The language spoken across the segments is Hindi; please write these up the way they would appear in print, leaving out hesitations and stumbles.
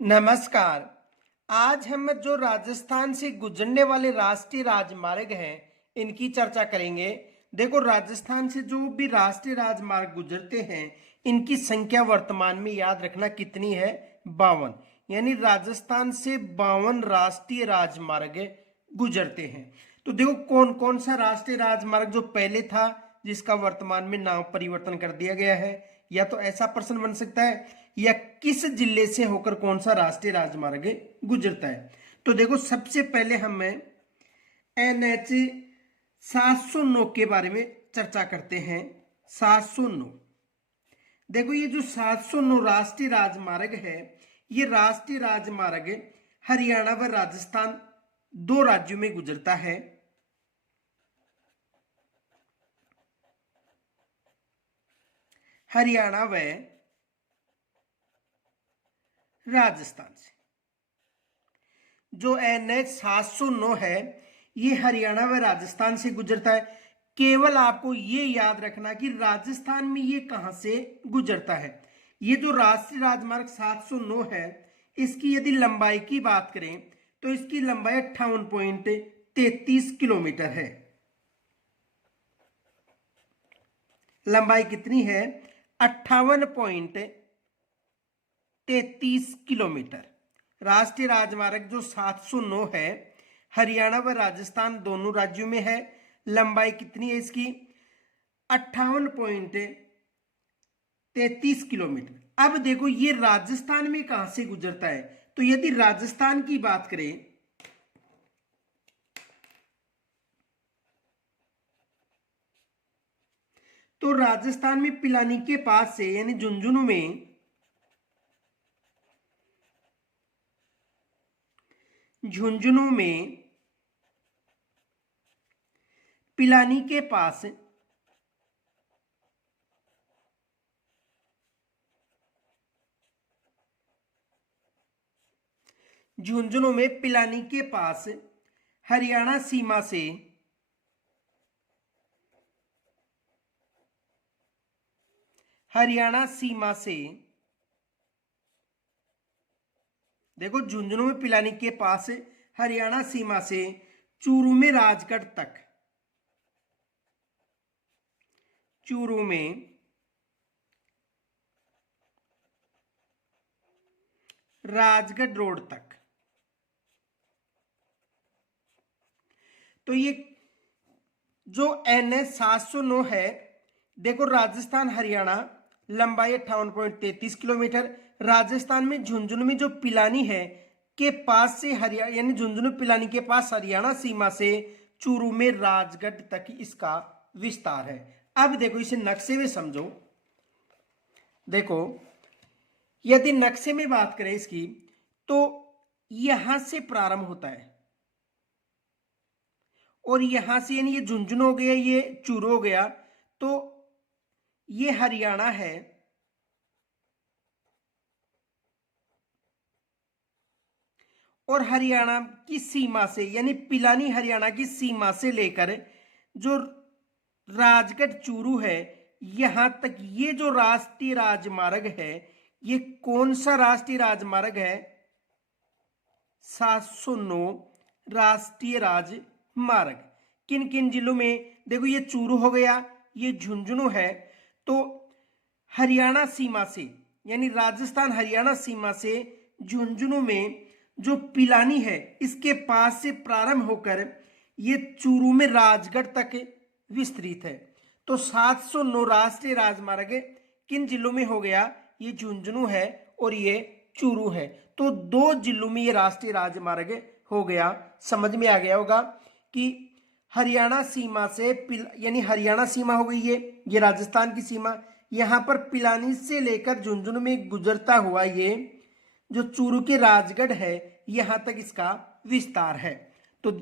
नमस्कार। आज हम जो राजस्थान से गुजरने वाले राष्ट्रीय राजमार्ग हैं इनकी चर्चा करेंगे। देखो, राजस्थान से जो भी राष्ट्रीय राजमार्ग गुजरते हैं इनकी संख्या वर्तमान में याद रखना कितनी है, 52। यानी राजस्थान से 52 राष्ट्रीय राजमार्ग गुजरते हैं। तो देखो कौन कौन सा राष्ट्रीय राजमार्ग जो पहले था जिसका वर्तमान में नाम परिवर्तन कर दिया गया है, या तो ऐसा प्रश्न बन सकता है, या किस जिले से होकर कौन सा राष्ट्रीय राजमार्ग गुजरता है। तो देखो, सबसे पहले हम NH 709 के बारे में चर्चा करते हैं। 709, देखो ये जो 709 राष्ट्रीय राजमार्ग है, ये राष्ट्रीय राजमार्ग हरियाणा व राजस्थान दो राज्यों में गुजरता है। हरियाणा व राजस्थान से जो NH 709 है ये हरियाणा व राजस्थान से गुजरता है। केवल आपको ये याद रखना कि राजस्थान में ये कहां से गुजरता है। ये जो राष्ट्रीय राजमार्ग 709 है इसकी यदि लंबाई की बात करें तो इसकी लंबाई 58.33 किलोमीटर है। लंबाई कितनी है? 58.33 किलोमीटर। राष्ट्रीय राजमार्ग जो 709 है हरियाणा व राजस्थान दोनों राज्यों में है। लंबाई कितनी है इसकी? 58.33 किलोमीटर। अब देखो ये राजस्थान में कहां से गुजरता है, तो यदि राजस्थान की बात करें तो राजस्थान में पिलानी के पास से यानी झुंझुनू में पिलानी के पास झुंझुनू में पिलानी के पास हरियाणा सीमा से देखो झुंझुनू में पिलानी के पास हरियाणा सीमा से चूरू में राजगढ़ तक, चूरू में राजगढ़ रोड तक। तो ये जो NH 709 है, देखो राजस्थान हरियाणा लंबाई 58.33 किलोमीटर। राजस्थान में झुंझुनू में जो पिलानी है के पास से हरियाणा यानी झुंझुनू पिलानी के पास हरियाणा सीमा से चूरू में राजगढ़ तक इसका विस्तार है। अब देखो इसे नक्शे में समझो। देखो यदि नक्शे में बात करें इसकी तो यहां से प्रारंभ होता है और यहां से यानी ये झुंझुनू हो गया, ये चूरू हो गया, तो ये हरियाणा है और हरियाणा की सीमा से यानी पिलानी हरियाणा की सीमा से लेकर जो राजगढ़ चूरू है यहां तक ये जो राष्ट्रीय राजमार्ग है, ये कौन सा राष्ट्रीय राजमार्ग है? 709 राष्ट्रीय राजमार्ग। किन किन जिलों में? देखो ये चूरू हो गया, ये झुंझुनू है, तो हरियाणा सीमा से यानी राजस्थान हरियाणा सीमा से झुंझुनू में जो पिलानी है इसके पास से प्रारंभ होकर ये चूरू में राजगढ़ तक विस्तृत है। तो 709 राष्ट्रीय राजमार्ग किन जिलों में हो गया? ये झुंझुनू है और ये चूरू है। तो दो जिलों में ये राष्ट्रीय राजमार्ग हो गया। समझ में आ गया होगा कि हरियाणा सीमा से यानी हरियाणा सीमा हो गई ये राजस्थान की सीमा, यहां पर पिलानी से लेकर झुंझुनू में गुजरता हुआ ये जो चूरू के राजगढ़ है यहां तक इसका विस्तार है। तो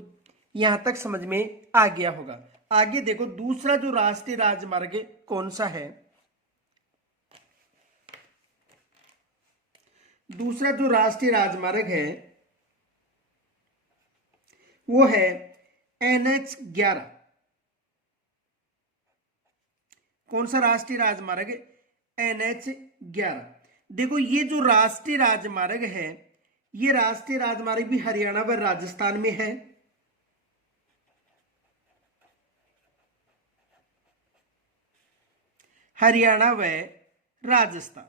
यहां तक समझ में आ गया होगा। आगे देखो दूसरा जो राष्ट्रीय राजमार्ग कौन सा है। दूसरा जो राष्ट्रीय राजमार्ग है वो है NH 11। कौन सा राष्ट्रीय राजमार्ग? NH 11। देखो ये जो राष्ट्रीय राजमार्ग है ये राष्ट्रीय राजमार्ग भी हरियाणा व राजस्थान में है। हरियाणा व राजस्थान।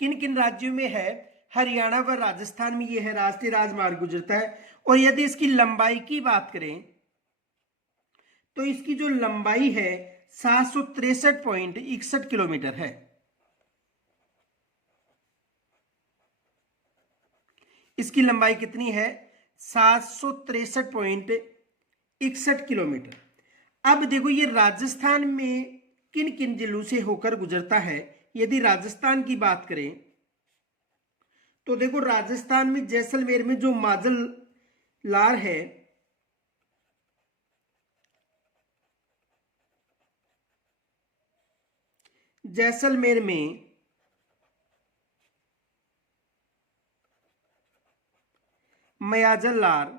किन किन राज्यों में है? हरियाणा व राजस्थान में यह है राष्ट्रीय राजमार्ग गुजरता है। और यदि इसकी लंबाई की बात करें तो इसकी जो लंबाई है 763.61 किलोमीटर है। इसकी लंबाई कितनी है? 763.61 किलोमीटर। अब देखो ये राजस्थान में किन किन जिलों से होकर गुजरता है। यदि राजस्थान की बात करें तो देखो राजस्थान में जैसलमेर में जो माजल लार है, जैसलमेर में मयाजल लार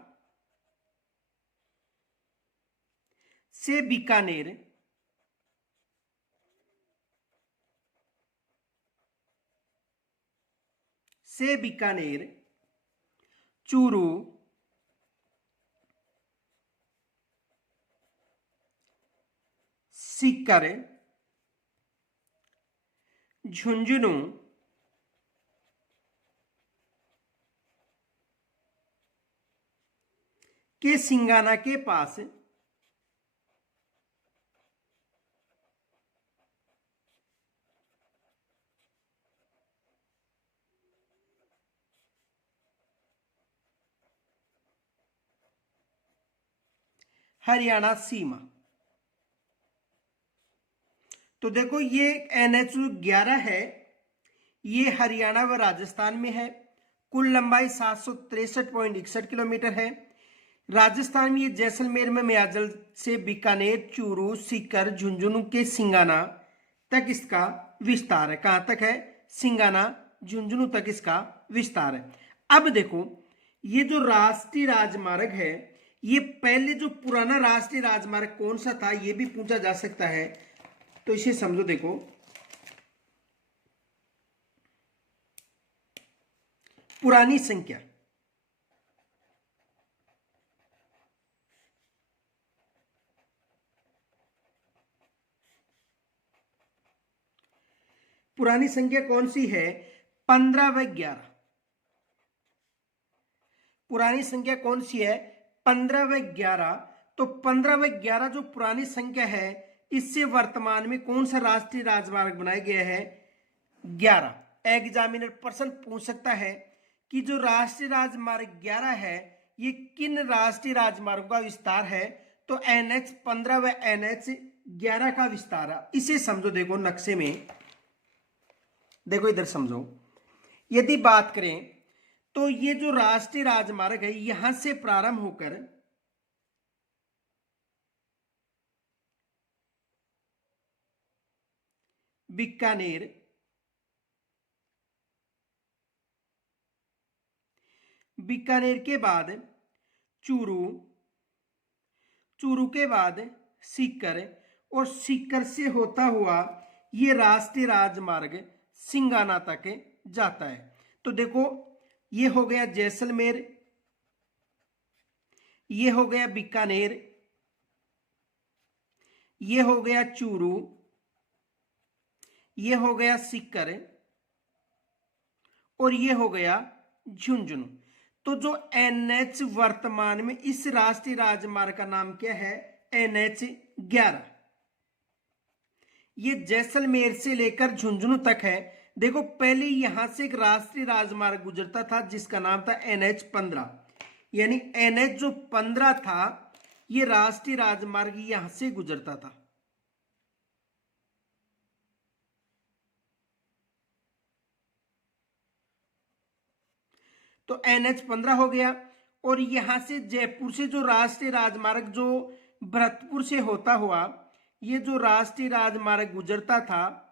से बीकानेर चूरू, सीकर, झुंझुनू, के सिंगाना के पास हरियाणा सीमा। तो देखो ये NH 11 है, ये हरियाणा व राजस्थान में है। कुल लंबाई 763.61 किलोमीटर है। राजस्थान में ये जैसलमेर में मयाजल से बीकानेर, चूरू, सीकर, झुंझुनू के सिंगाना तक इसका विस्तार है। कहां तक है? सिंगाना, झुंझुनू तक इसका विस्तार है। अब देखो ये जो राष्ट्रीय राजमार्ग है, ये पहले जो पुराना राष्ट्रीय राजमार्ग कौन सा था ये भी पूछा जा सकता है। तो इसे समझो। देखो पुरानी संख्या, पुरानी संख्या कौन सी है? 15 व 11। पुरानी संख्या कौन सी है? 15 व 11। तो 15 व 11 जो पुरानी संख्या है, इससे वर्तमान में कौन सा राष्ट्रीय राजमार्ग बनाया गया है? 11। एग्जामिनर प्रश्न पूछ सकता है कि जो राष्ट्रीय राजमार्ग 11 है ये किन राष्ट्रीय राजमार्गों का विस्तार है? तो NH 15 व NH 11 का विस्तार है। इसे समझो। देखो नक्शे में, देखो इधर समझो। यदि बात करें तो ये जो राष्ट्रीय राजमार्ग है यहां से प्रारंभ होकर बीकानेर, बीकानेर के बाद चूरू, चूरू के बाद सीकर, और सीकर से होता हुआ ये राष्ट्रीय राजमार्ग सिंगाना तक जाता है। तो देखो ये हो गया जैसलमेर, ये हो गया बीकानेर, ये हो गया चूरू, ये हो गया सीकर, और ये हो गया झुंझुनू। तो जो NH वर्तमान में इस राष्ट्रीय राजमार्ग का नाम क्या है? NH 11। ये जैसलमेर से लेकर झुंझुनू तक है। देखो पहले यहां से एक राष्ट्रीय राजमार्ग गुजरता था जिसका नाम था NH 15, यानी NH जो 15 था ये राष्ट्रीय राजमार्ग यहां से गुजरता था। तो NH 15 हो गया। और यहां से जयपुर से जो राष्ट्रीय राजमार्ग जो भरतपुर से होता हुआ ये जो राष्ट्रीय राजमार्ग गुजरता था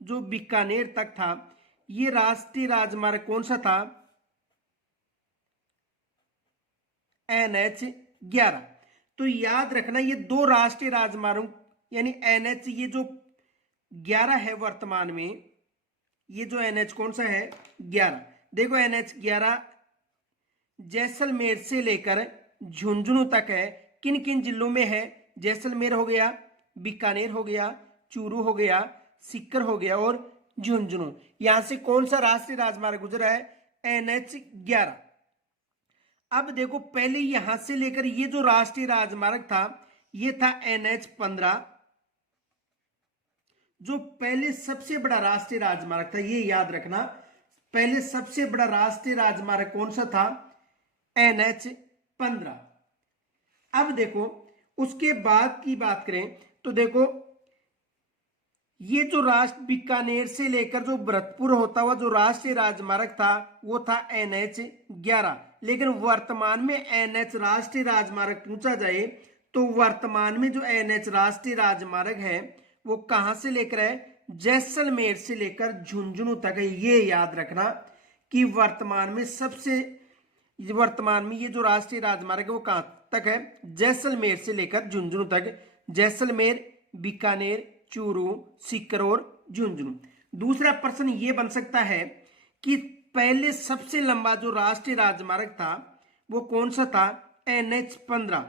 जो बीकानेर तक था, ये राष्ट्रीय राजमार्ग कौन सा था? NH 11। तो याद रखना ये दो राष्ट्रीय राजमार्ग यानी NH ये जो 11 है वर्तमान में। ये जो NH कौन सा है 11, देखो NH 11 जैसलमेर से लेकर झुंझुनू तक है। किन किन जिलों में है? जैसलमेर हो गया, बीकानेर हो गया, चूरू हो गया, सीकर हो गया और झुंझुनू। यहां से कौन सा राष्ट्रीय राजमार्ग गुजरा है? NH 11। अब देखो पहले यहां से लेकर ये जो राष्ट्रीय राजमार्ग था ये था NH 15, जो पहले सबसे बड़ा राष्ट्रीय राजमार्ग था। ये याद रखना, पहले सबसे बड़ा राष्ट्रीय राजमार्ग कौन सा था? NH 15। अब देखो उसके बाद की बात करें तो देखो ये जो राष्ट्र बीकानेर से लेकर जो भरतपुर होता हुआ जो राष्ट्रीय राजमार्ग था वो था NH 11। लेकिन वर्तमान में NH राष्ट्रीय राजमार्ग पूछा जाए तो वर्तमान में जो NH राष्ट्रीय राजमार्ग है वो कहां से लेकर है? जैसलमेर से लेकर झुंझुनू तक है। ये याद रखना कि वर्तमान में ये जो राष्ट्रीय राजमार्ग है वो कहां तक है? जैसलमेर से लेकर झुंझुनू तक। जैसलमेर, बीकानेर, चूरू, सीकर और झुंझुनू। दूसरा प्रश्न ये बन सकता है कि पहले सबसे लंबा जो राष्ट्रीय राजमार्ग था वो कौन सा था? NH 15।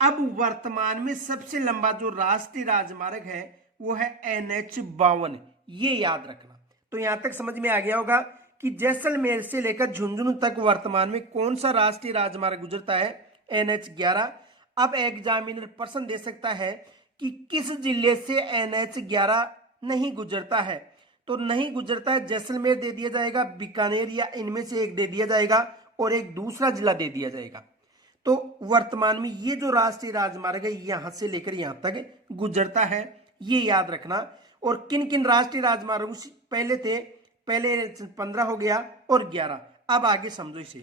अब वर्तमान में सबसे लंबा जो राष्ट्रीय राजमार्ग है वो है NH 52। ये याद रखना। तो यहां तक समझ में आ गया होगा कि जैसलमेर से लेकर झुंझुनू तक वर्तमान में कौन सा राष्ट्रीय राजमार्ग गुजरता है? NH 11। अब एग्जामिनर प्रश्न दे सकता है कि किस जिले से NH 11 नहीं गुजरता है? तो नहीं गुजरता है जैसलमेर दे दिया जाएगा, बीकानेर या इनमें से एक दे दिया जाएगा और एक दूसरा जिला दे दिया जाएगा। तो वर्तमान में ये जो राष्ट्रीय राजमार्ग है यहां से लेकर यहां तक गुजरता है, ये याद रखना। और किन किन राष्ट्रीय राजमार्ग पहले थे? पहले 15 हो गया और 11। अब आगे समझो इसे।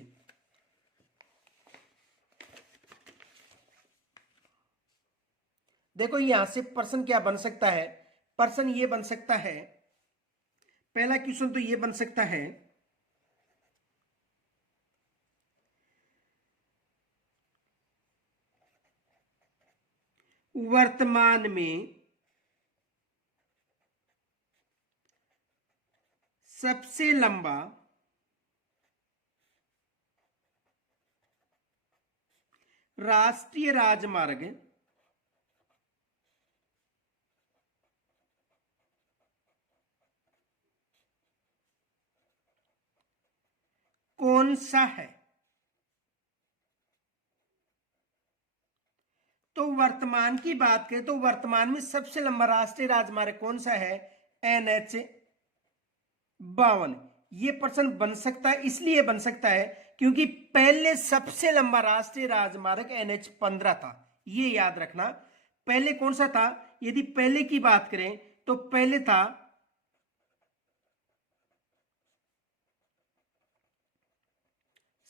देखो यहां से प्रश्न क्या बन सकता है? प्रश्न ये बन सकता है, पहला क्वेश्चन तो ये बन सकता है वर्तमान में सबसे लंबा राष्ट्रीय राजमार्ग कौन सा है? तो वर्तमान की बात करें तो वर्तमान में सबसे लंबा राष्ट्रीय राजमार्ग कौन सा है? NH 52। ये प्रश्न बन सकता है, इसलिए बन सकता है क्योंकि पहले सबसे लंबा राष्ट्रीय राजमार्ग NH 15 था। ये याद रखना। पहले कौन सा था? यदि पहले की बात करें तो पहले था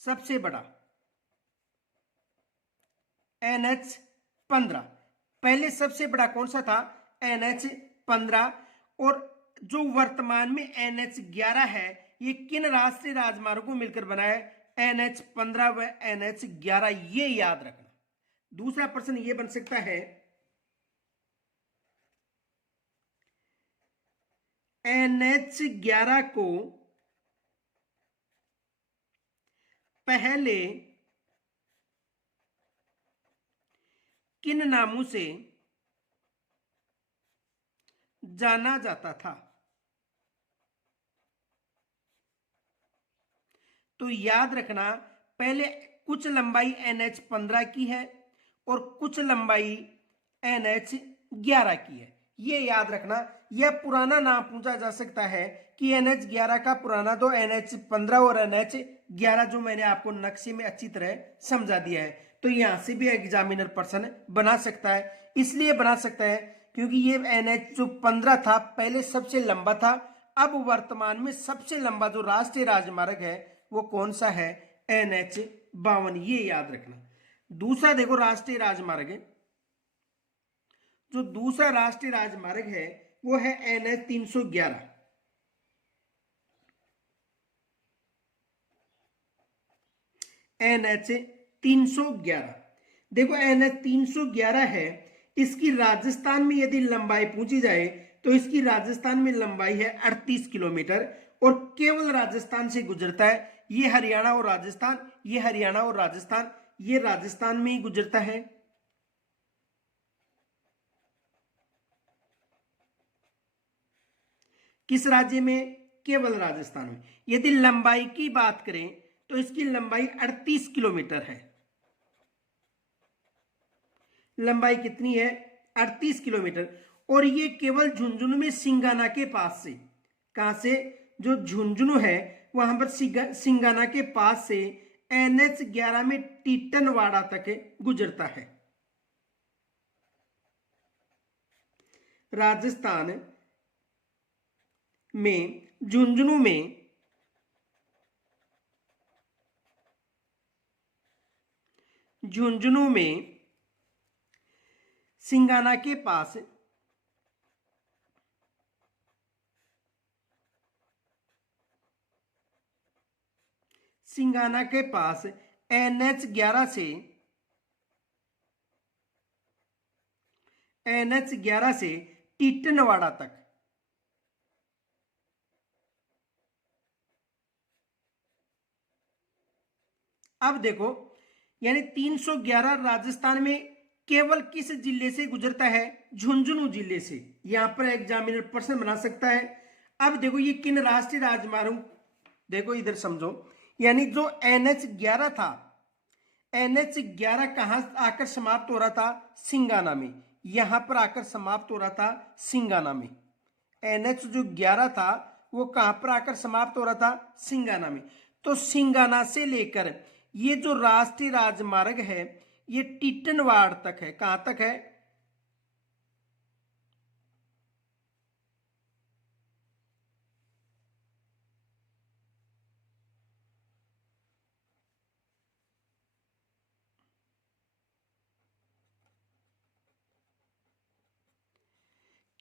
सबसे बड़ा NH 15। पहले सबसे बड़ा कौन सा था? NH 15। और जो वर्तमान में NH 11 है ये किन राष्ट्रीय राजमार्गों को मिलकर बना है? NH 15 व NH 11। ये याद रखना। दूसरा प्रश्न ये बन सकता है NH 11 को पहले किन नामों से जाना जाता था? तो याद रखना पहले कुछ लंबाई NH 15 की है और कुछ लंबाई NH 11 की है। ये याद रखना। यह पुराना नाम पूछा जा सकता है कि NH 11 का पुराना तो NH 15 और NH 11 जो मैंने आपको नक्शे में अच्छी तरह समझा दिया है। तो यहां से भी एग्जामिनर प्रश्न बना सकता है। इसलिए बना सकता है क्योंकि ये NH जो 15 था पहले सबसे लंबा था। अब वर्तमान में सबसे लंबा जो राष्ट्रीय राजमार्ग है वो कौन सा है? NH 52। ये याद रखना। दूसरा देखो राष्ट्रीय राजमार्ग, जो दूसरा राष्ट्रीय राजमार्ग है वो है NH 311। NH 311 देखो NH 311 है। इसकी राजस्थान में यदि लंबाई पूछी जाए तो इसकी राजस्थान में लंबाई है 38 किलोमीटर और केवल राजस्थान से गुजरता है। ये हरियाणा और राजस्थान, ये हरियाणा और राजस्थान, ये राजस्थान में ही गुजरता है। किस राज्य में? केवल राजस्थान में। यदि लंबाई की बात करें तो इसकी लंबाई 38 किलोमीटर है। लंबाई कितनी है? 38 किलोमीटर। और ये केवल झुंझुनू में सिंगाना के पास से, कहां से? जो झुंझुनू है वहां पर सिंगाना के पास से NH11 में टीटनवाड़ा तक गुजरता है। राजस्थान में झुंझुनू में सिंगाना के पास NH11 से टीटनवाड़ा तक अब देखो, यानी 311 राजस्थान में केवल किस जिले से गुजरता है? झुंझुनू जिले से। यहां पर एग्जामिनर प्रश्न बना सकता है। अब देखो ये किन राष्ट्रीय राजमार्गों, देखो इधर समझो, यानी जो NH11 था, NH11 कहां आकर समाप्त हो रहा था? सिंगाना में। यहां पर आकर समाप्त हो रहा था सिंगाना में। NH जो 11 था वो कहां पर आकर समाप्त हो रहा था? सिंगाना में। तो सिंगाना से लेकर ये जो राष्ट्रीय राजमार्ग है ये टीटनवाड़ तक है। कहां तक है?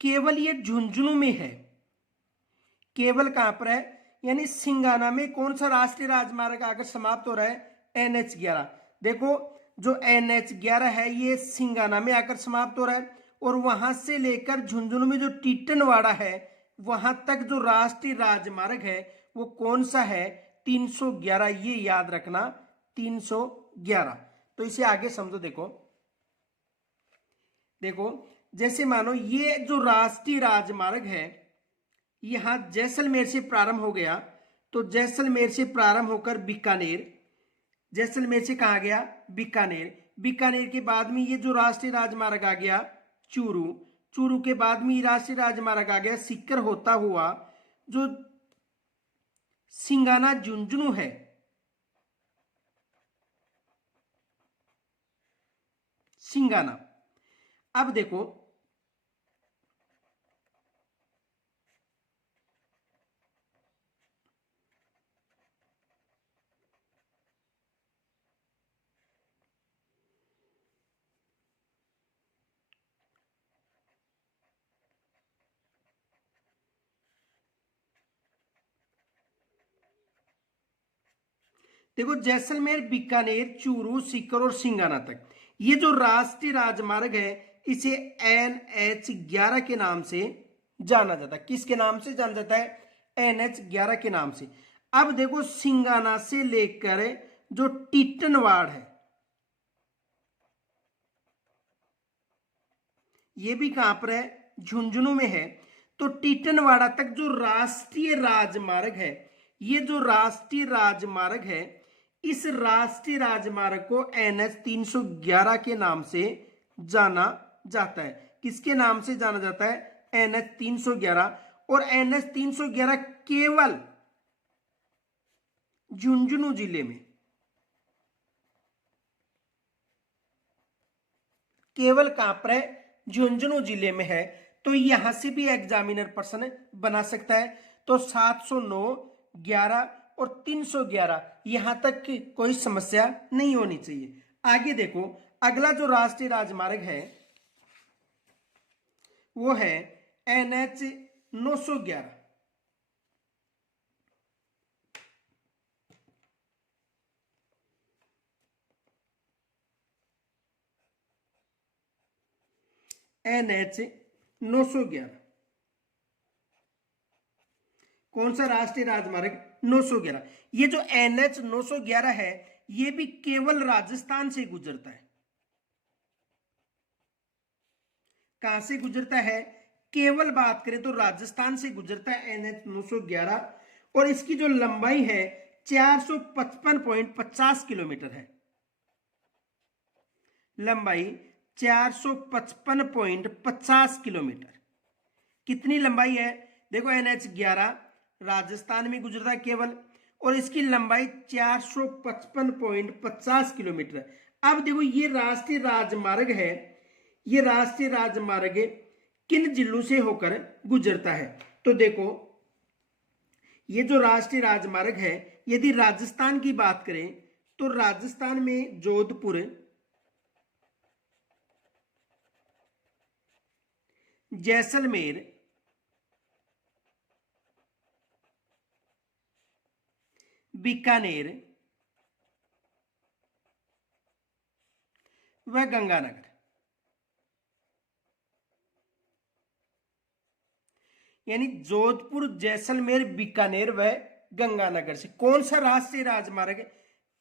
केवल ये झुंझुनू में है। केवल कहां पर है? यानी सिंगाना में कौन सा राष्ट्रीय राजमार्ग आकर समाप्त हो रहा है? NH11। देखो जो NH11 है ये सिंगाना में आकर समाप्त हो रहा है और वहां से लेकर झुंझुनू में जो टीटनवाड़ा है वहां तक जो राष्ट्रीय राजमार्ग है वो कौन सा है? 311। ये याद रखना, 311। तो इसे आगे समझो। देखो जैसे मानो ये जो राष्ट्रीय राजमार्ग है यहां जैसलमेर से प्रारंभ हो गया, तो जैसलमेर से प्रारंभ होकर बीकानेर, जैसलमेर से कहा गया? बीकानेर। बीकानेर के बाद में ये जो राष्ट्रीय राजमार्ग आ गया चूरू, चूरू के बाद में राष्ट्रीय राजमार्ग आ गया सीकर होता हुआ जो सिंगाना झुंझुनू है, सिंगाना। अब देखो देखो जैसलमेर, बीकानेर, चूरू, सीकर और सिंगाना तक ये जो राष्ट्रीय राजमार्ग है इसे NH11 के नाम से जाना जाता है। किसके नाम से जाना जाता है? NH11 के नाम से। अब देखो सिंगाना से लेकर जो टीटनवाड़ है ये भी कहां पर है? झुंझुनू में है। तो टीटनवाड़ा तक जो राष्ट्रीय राजमार्ग है, ये जो राष्ट्रीय राजमार्ग है इस राष्ट्रीय राजमार्ग को NH311 के नाम से जाना जाता है। किसके नाम से जाना जाता है? NH311। और NH311 केवल झुंझुनू जिले में, केवल कहां पर है? झुंझुनू जिले में है। तो यहां से भी एग्जामिनर प्रश्न बना सकता है। तो 709, 11 और 311 यहां तक की कोई समस्या नहीं होनी चाहिए। आगे देखो अगला जो राष्ट्रीय राजमार्ग है वो है NH911। NH911 कौन सा राष्ट्रीय राजमार्ग 911। ये जो NH 911 है ये भी केवल राजस्थान से गुजरता है। कहां से गुजरता है? केवल बात करें तो राजस्थान से गुजरता है NH 911, और इसकी जो लंबाई है 455.50 किलोमीटर है। लंबाई 455.50 किलोमीटर। कितनी लंबाई है? देखो NH 11 राजस्थान में गुजरता है केवल, और इसकी लंबाई 455.50 किलोमीटर है। अब देखो ये राष्ट्रीय राजमार्ग है, ये राष्ट्रीय राजमार्ग किन जिलों से होकर गुजरता है? तो देखो ये जो राष्ट्रीय राजमार्ग है, यदि राजस्थान की बात करें तो राजस्थान में जोधपुर, जैसलमेर, बीकानेर व गंगानगर। यानी जोधपुर, जैसलमेर, बीकानेर व गंगानगर से कौन सा राष्ट्रीय राजमार्ग?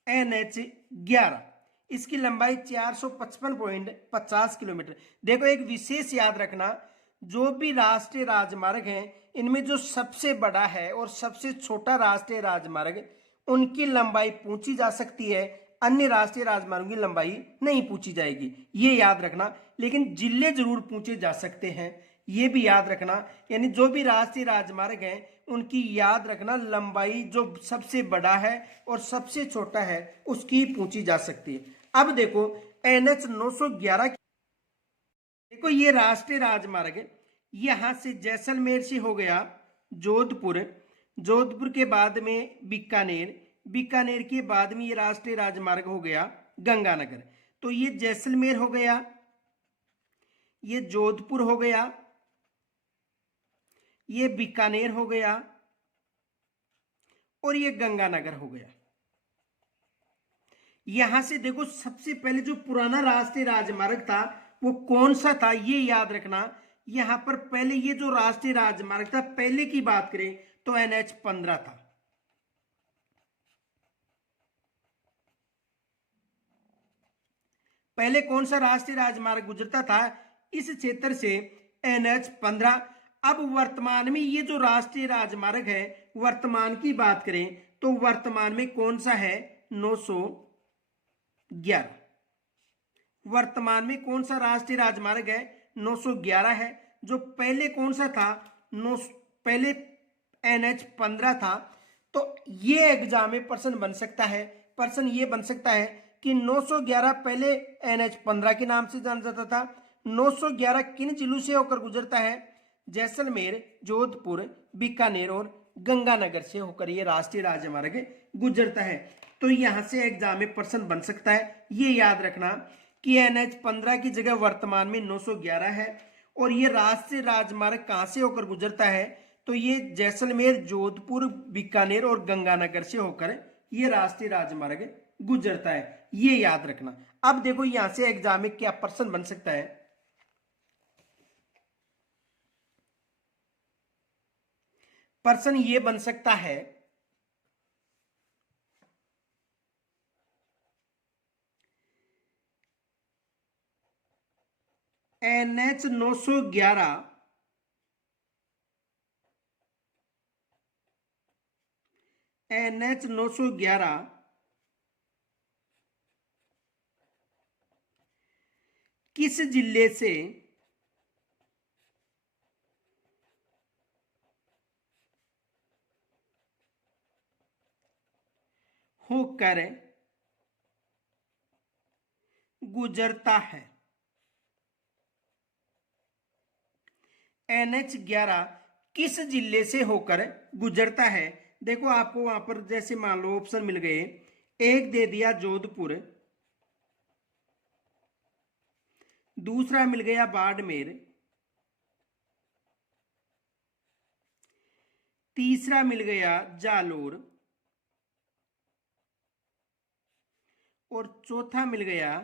NH 11। इसकी लंबाई 455.50 किलोमीटर। देखो एक विशेष याद रखना, जो भी राष्ट्रीय राजमार्ग हैं इनमें जो सबसे बड़ा है और सबसे छोटा राष्ट्रीय राजमार्ग, उनकी लंबाई पूछी जा सकती है, अन्य राष्ट्रीय राजमार्गों की लंबाई नहीं पूछी जाएगी, ये याद रखना। लेकिन जिले जरूर पूछे जा सकते हैं, ये भी याद रखना। यानी जो भी राष्ट्रीय राजमार्ग हैं उनकी याद रखना, लंबाई जो सबसे बड़ा है और सबसे छोटा है उसकी पूछी जा सकती है। अब देखो NH 911, देखो ये राष्ट्रीय राजमार्ग यहां से जैसलमेर से हो गया जोधपुर, जोधपुर के बाद में बीकानेर, बीकानेर के बाद में ये राष्ट्रीय राजमार्ग हो गया गंगानगर। तो ये जैसलमेर हो गया, ये जोधपुर हो गया, ये बीकानेर हो गया और ये गंगानगर हो गया। यहां से देखो सबसे पहले जो पुराना राष्ट्रीय राजमार्ग था वो कौन सा था, ये याद रखना। यहां पर पहले ये जो राष्ट्रीय राजमार्ग था, पहले की बात करें तो NH 15 था। पहले कौन सा राष्ट्रीय राजमार्ग गुजरता था इस क्षेत्र से? NH 15। अब वर्तमान में ये जो राष्ट्रीय राजमार्ग है, वर्तमान की बात करें तो वर्तमान में कौन सा है? 911। वर्तमान में कौन सा राष्ट्रीय राजमार्ग है? 911 है। जो पहले कौन सा था? पहले NH 15 था। तो ये एग्जाम में प्रश्न बन सकता है, प्रश्न ये बन सकता है कि 911 पहले NH 15 के नाम से जाना जाता था। 911 किन जिलों से होकर गुजरता है? जैसलमेर, जोधपुर, बीकानेर और गंगानगर से होकर ये राष्ट्रीय राजमार्ग गुजरता है। तो यहां से एग्जाम में प्रश्न बन सकता है, ये याद रखना कि NH 15 की जगह वर्तमान में 911 है। और ये राष्ट्रीय राजमार्ग कहां से होकर गुजरता है? तो ये जैसलमेर, जोधपुर, बीकानेर और गंगानगर से होकर ये राष्ट्रीय राजमार्ग गुजरता है, ये याद रखना। अब देखो यहां से एग्जाम में क्या प्रश्न बन सकता है। प्रश्न ये बन सकता है NH 911 NH 911 किस जिले से होकर गुजरता है? NH 11 किस जिले से होकर गुजरता है? देखो आपको वहां पर जैसे मान लो ऑप्शन मिल गए, एक दे दिया जोधपुर, दूसरा मिल गया बाड़मेर, तीसरा मिल गया जालोर और चौथा मिल गया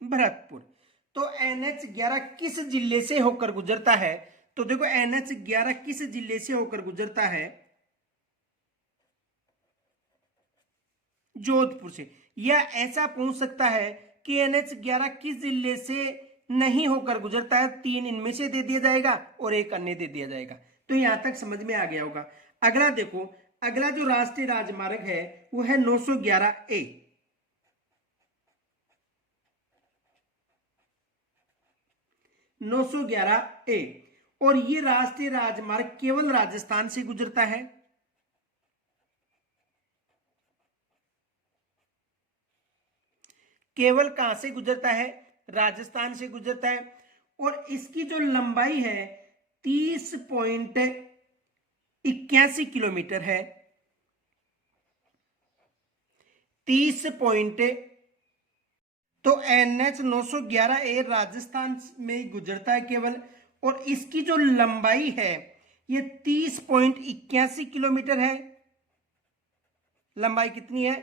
भरतपुर। तो NH11 किस जिले से होकर गुजरता है? तो देखो NH11 किस जिले से होकर गुजरता है? जोधपुर से। या ऐसा पूछ सकता है कि NH11 किस जिले से नहीं होकर गुजरता है? 3 इनमें से दे दिया जाएगा और एक अन्य दे दिया जाएगा। तो यहां तक समझ में आ गया होगा। अगला देखो, अगला जो राष्ट्रीय राजमार्ग है वो है 911A। 911A। और ये राष्ट्रीय राजमार्ग केवल राजस्थान से गुजरता है। केवल कहां से गुजरता है? राजस्थान से गुजरता है। और इसकी जो लंबाई है 30.81 किलोमीटर है। 30 पॉइंट। तो NH 911A राजस्थान में गुजरता है केवल। और इसकी जो लंबाई है ये 30.81 किलोमीटर है। लंबाई कितनी है?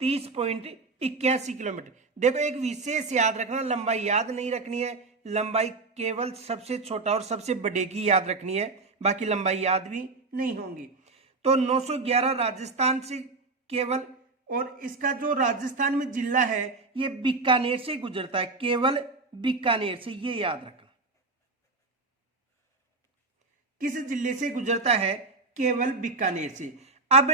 30.81 किलोमीटर। देखो एक विशेष याद रखना, लंबाई याद नहीं रखनी है। लंबाई केवल सबसे छोटा और सबसे बड़े की याद रखनी है, बाकी लंबाई याद भी नहीं होंगी। तो 911 राजस्थान से केवल, और इसका जो राजस्थान में जिला है ये बीकानेर से गुजरता है, केवल बीकानेर से, ये याद रखना। किस जिले से गुजरता है? केवल बीकानेर से। अब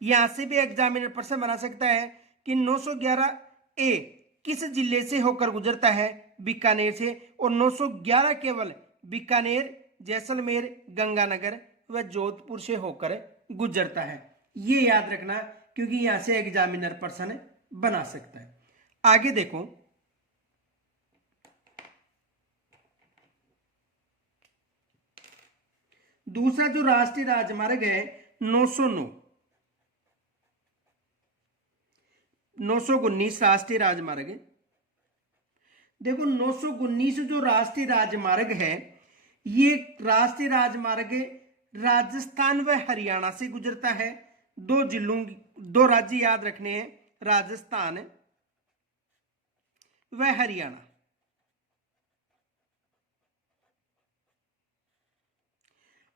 यहां से भी एग्जामिनर प्रश्न बना सकता है कि 911A किस जिले से होकर गुजरता है? बीकानेर से। और 911 केवल बीकानेर, जैसलमेर, गंगानगर व जोधपुर से होकर गुजरता है। ये याद रखना, क्योंकि यहां से एग्जामिनर प्रश्न बना सकता है। आगे देखो, दूसरा जो राष्ट्रीय राजमार्ग है 909, 919 राष्ट्रीय राजमार्ग। देखो 919 जो राष्ट्रीय राजमार्ग है ये राष्ट्रीय राजमार्ग राजस्थान व हरियाणा से गुजरता है। दो राज्य याद रखने हैं, राजस्थान व हरियाणा।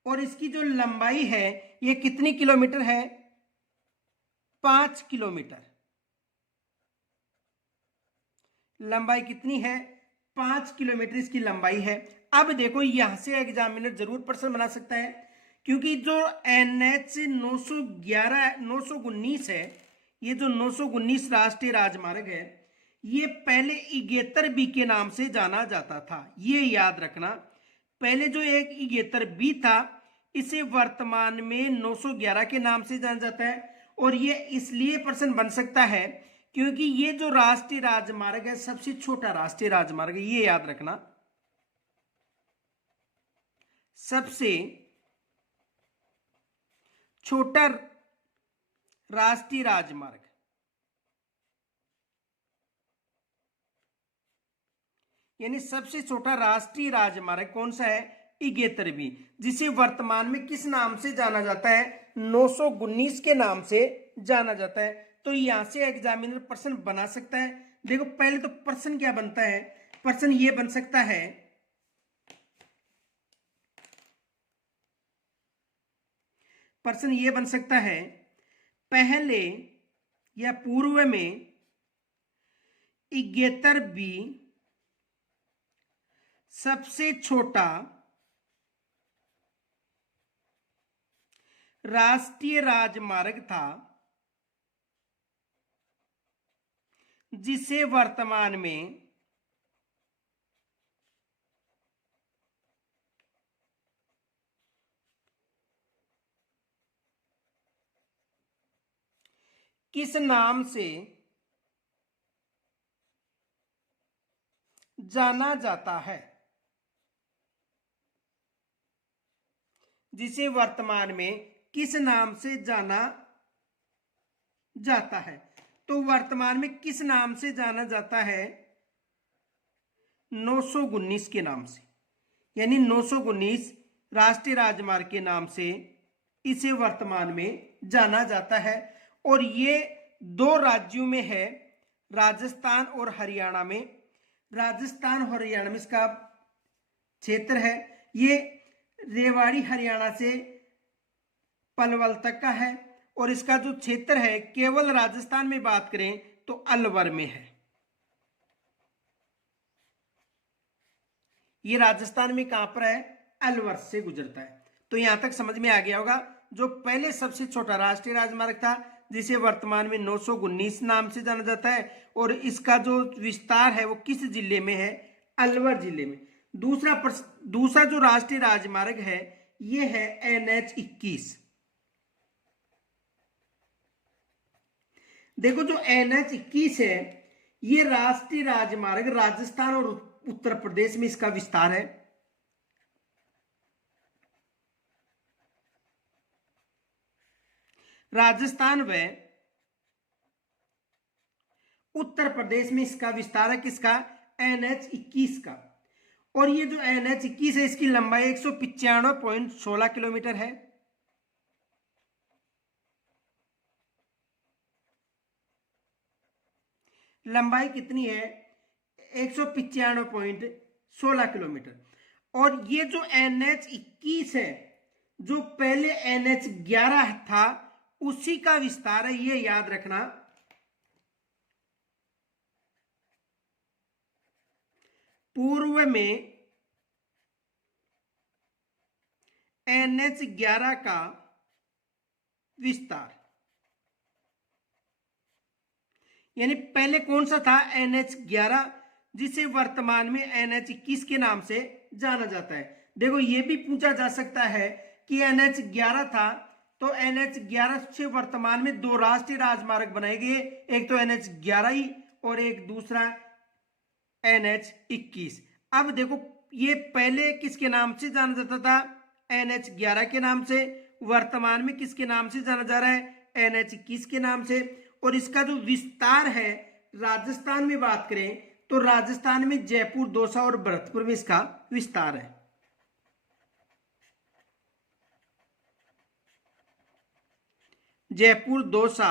और इसकी जो लंबाई है ये कितनी किलोमीटर है? 5 किलोमीटर। लंबाई कितनी है? 5 किलोमीटर इसकी लंबाई है। अब देखो यहां से एग्जामिनर जरूर प्रश्न बना सकता है, क्योंकि जो NH 919 है, ये जो 919 राष्ट्रीय राजमार्ग है ये पहले इगेतर बी के नाम से जाना जाता था। ये याद रखना, पहले जो एक इगेतर बी था इसे वर्तमान में 911 के नाम से जाना जाता है। और ये इसलिए प्रश्न बन सकता है क्योंकि ये जो राष्ट्रीय राजमार्ग है सबसे छोटा राष्ट्रीय राजमार्ग है, ये याद रखना, सबसे छोटा राष्ट्रीय राजमार्ग। यानी सबसे छोटा राष्ट्रीय राजमार्ग कौन सा है? इगेतर बी, जिसे वर्तमान में किस नाम से जाना जाता है? 919 के नाम से जाना जाता है। तो यहां से एग्जामिनर प्रश्न बना सकता है। देखो पहले तो प्रश्न क्या बनता है? प्रश्न ये बन सकता है, प्रश्न ये बन सकता है पहले या पूर्व में इगेतर बी सबसे छोटा राष्ट्रीय राजमार्ग था जिसे वर्तमान में किस नाम से जाना जाता है? जिसे वर्तमान में किस नाम से जाना जाता है? तो वर्तमान में किस नाम से जाना जाता है? 919 के नाम से। यानी 919 राष्ट्रीय राजमार्ग के नाम से इसे वर्तमान में जाना जाता है। और ये 2 राज्यों में है, राजस्थान और हरियाणा में। राजस्थान और हरियाणा में इसका क्षेत्र है। ये रेवाड़ी हरियाणा से पलवल तक का है और इसका जो क्षेत्र है केवल राजस्थान में बात करें तो अलवर में है। ये राजस्थान में कहां पर है? अलवर से गुजरता है। तो यहां तक समझ में आ गया होगा। जो पहले सबसे छोटा राष्ट्रीय राजमार्ग था जिसे वर्तमान में 919 नाम से जाना जाता है और इसका जो विस्तार है वो किस जिले में है? अलवर जिले में। दूसरा जो राष्ट्रीय राजमार्ग है ये है NH21। देखो जो NH21 है ये राष्ट्रीय राजमार्ग राजस्थान और उत्तर प्रदेश में इसका विस्तार है। राजस्थान व उत्तर प्रदेश में इसका विस्तार है। किसका? NH21 का। और ये जो NH21 है इसकी लंबाई 195.16 किलोमीटर है। लंबाई कितनी है? 195.16 किलोमीटर। और ये जो NH21 है जो पहले NH11 था उसी का विस्तार है, ये याद रखना। पूर्व में NH11 का विस्तार, यानी पहले कौन सा था? NH11 जिसे वर्तमान में NH21 के नाम से जाना जाता है। देखो ये भी पूछा जा सकता है कि NH11 था तो NH11 से वर्तमान में दो राष्ट्रीय राजमार्ग बनाए गए, एक तो NH11 ही और एक दूसरा NH21। अब देखो ये पहले किसके नाम से जाना जाता था? NH11 के नाम से। वर्तमान में किसके नाम से जाना जा रहा है? NH21 के नाम से। और इसका जो विस्तार है राजस्थान में बात करें तो राजस्थान में जयपुर, दौसा और भरतपुर में इसका विस्तार है। जयपुर, दौसा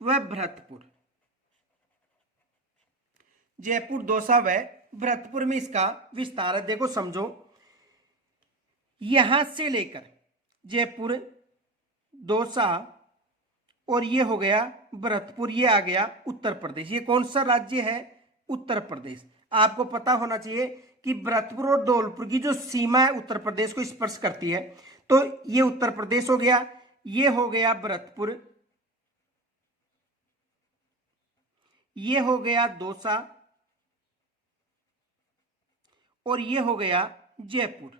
व भरतपुर। जयपुर, दौसा व भरतपुर में इसका विस्तार है। देखो समझो, यहां से लेकर जयपुर, दौसा और ये हो गया भरतपुर, ये आ गया उत्तर प्रदेश। ये कौन सा राज्य है? उत्तर प्रदेश। आपको पता होना चाहिए कि भरतपुर और धौलपुर की जो सीमा है उत्तर प्रदेश को स्पर्श करती है। तो ये उत्तर प्रदेश हो गया, ये हो गया भरतपुर, ये हो गया दौसा और ये हो गया जयपुर।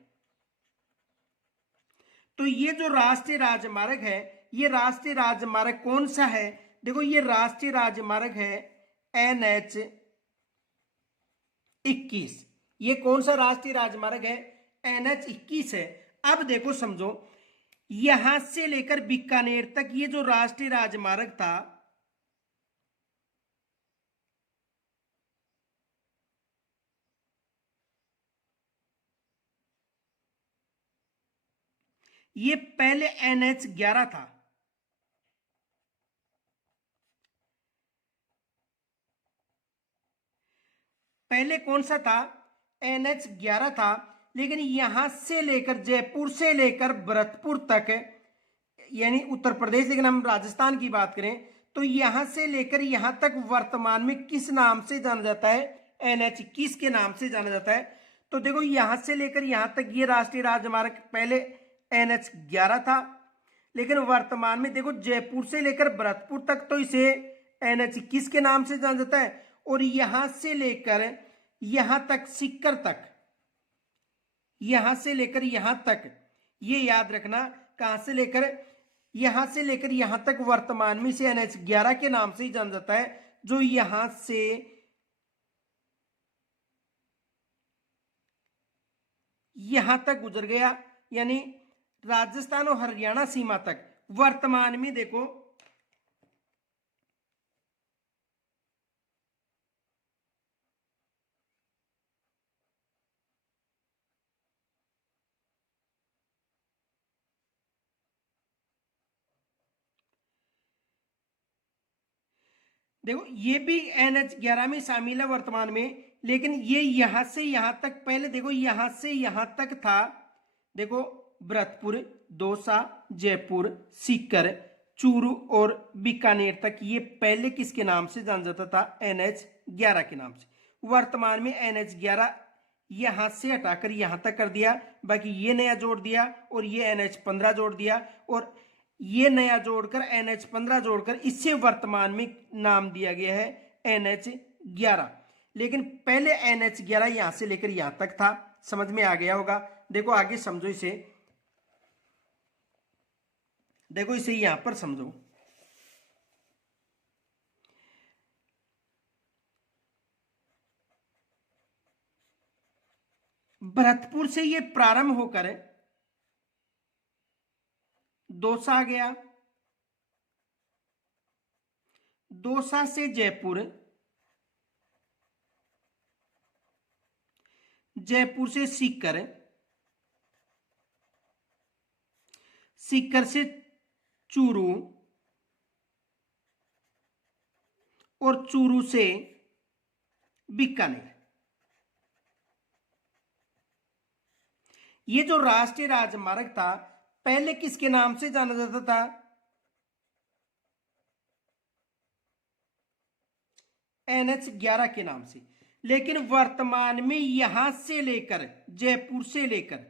तो ये जो राष्ट्रीय राजमार्ग है ये राष्ट्रीय राजमार्ग कौन सा है? देखो ये राष्ट्रीय राजमार्ग है NH21। ये कौन सा राष्ट्रीय राजमार्ग है? NH21 है। अब देखो समझो, यहां से लेकर बीकानेर तक ये जो राष्ट्रीय राजमार्ग था ये पहले NH11 था। पहले कौन सा था? NH11 था। लेकिन यहां से लेकर जयपुर से लेकर भरतपुर तक, यानी उत्तर प्रदेश, लेकिन हम राजस्थान की बात करें तो यहां से लेकर यहां तक वर्तमान में किस नाम से जाना जाता है? NH21 के नाम से जाना जाता है। तो देखो यहां से लेकर यहां तक ये राष्ट्रीय राजमार्ग पहले NH11 था, लेकिन वर्तमान में देखो जयपुर से लेकर भरतपुर तक तो इसे NH21 के नाम से जाना जाता है। और यहां से लेकर यहां तक सीकर तक, यहां से लेकर यहां तक, ये याद रखना, कहां से लेकर? यहां से लेकर यहां तक वर्तमान में इसे NH11 के नाम से ही जाना जाता है। जो यहां से यहां तक गुजर गया, यानी राजस्थान और हरियाणा सीमा तक वर्तमान में देखो देखो ये भी NH11 में शामिल है वर्तमान में, लेकिन ये यहां से यहां तक, पहले देखो यहां से यहां तक था, देखो भरतपुर, दौसा, जयपुर, सीकर, चूरू और बीकानेर तक, ये पहले किसके नाम से जाना जाता था? NH11 के नाम से। वर्तमान में NH11 यहां से हटाकर यहां तक कर दिया, बाकी ये नया जोड़ दिया और ये NH15 जोड़ दिया और ये नया जोड़कर NH15 जोड़कर इससे वर्तमान में नाम दिया गया है NH11। लेकिन पहले NH11 यहां से लेकर यहां तक था। समझ में आ गया होगा। देखो आगे समझो इसे, देखो इसे यहां पर समझो। भरतपुर से ये प्रारंभ होकर दौसा आ गया, दौसा से जयपुर, जयपुर से सीकर, सीकर से चूरू और चूरू से बीकानेर। ये जो राष्ट्रीय राजमार्ग था पहले किसके नाम से जाना जाता था? NH11 के नाम से। लेकिन वर्तमान में यहां से लेकर जयपुर से लेकर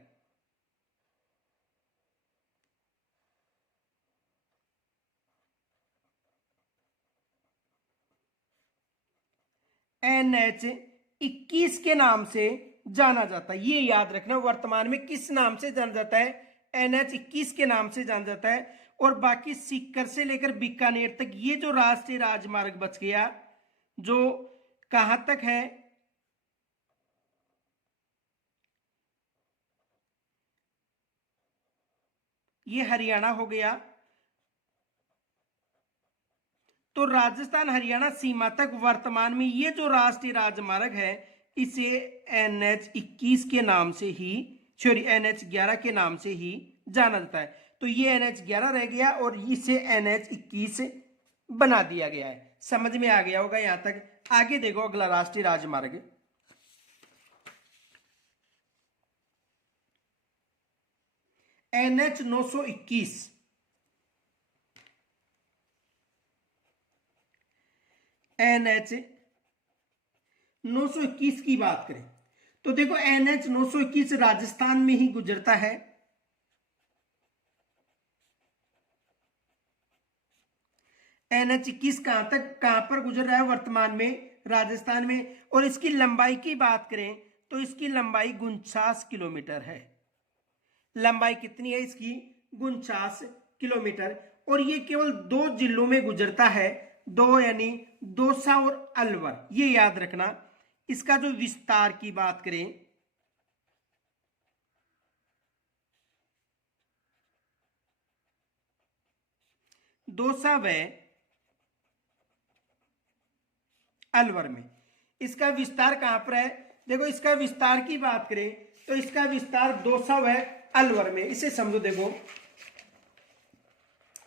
NH21 के नाम से जाना जाता है। ये याद रखना, वर्तमान में किस नाम से जाना जाता है? NH21 के नाम से जाना जाता है। और बाकी सीकर से लेकर बीकानेर तक ये जो राष्ट्रीय राजमार्ग बच गया, जो कहां तक है? ये हरियाणा हो गया, तो राजस्थान हरियाणा सीमा तक वर्तमान में ये जो राष्ट्रीय राजमार्ग है इसे NH21 के नाम से ही, सॉरी NH11 के नाम से ही जाना जाता है। तो ये NH11 रह गया और इसे NH21 बना दिया गया है। समझ में आ गया होगा यहां तक। आगे देखो अगला राष्ट्रीय राजमार्ग NH921। NH921 की बात करें तो देखो NH921 राजस्थान में ही गुजरता है। NH21 कहां पर गुजर रहा है वर्तमान में? राजस्थान में। और इसकी लंबाई की बात करें तो इसकी लंबाई 49 किलोमीटर है। लंबाई कितनी है इसकी? 49 किलोमीटर। और ये केवल 2 जिलों में गुजरता है, 2 यानी दौसा और अलवर। ये याद रखना। इसका जो विस्तार की बात करें दौसा व अलवर में, इसका विस्तार कहां पर है? देखो इसका विस्तार की बात करें तो इसका विस्तार दौसा व अलवर में। इसे समझो, देखो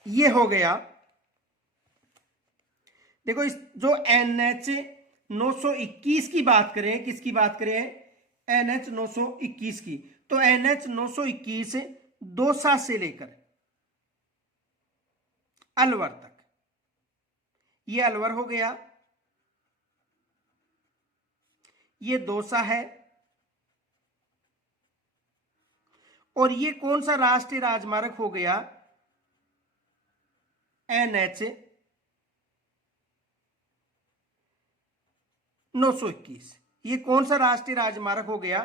ये हो गया। देखो इस जो NH921 की बात करें, किसकी बात करें? NH921 की। तो NH921 दौसा से लेकर अलवर तक, ये अलवर हो गया, ये दौसा है। और ये कौन सा राष्ट्रीय राजमार्ग हो गया? NH921। ये कौन सा राष्ट्रीय राजमार्ग हो गया?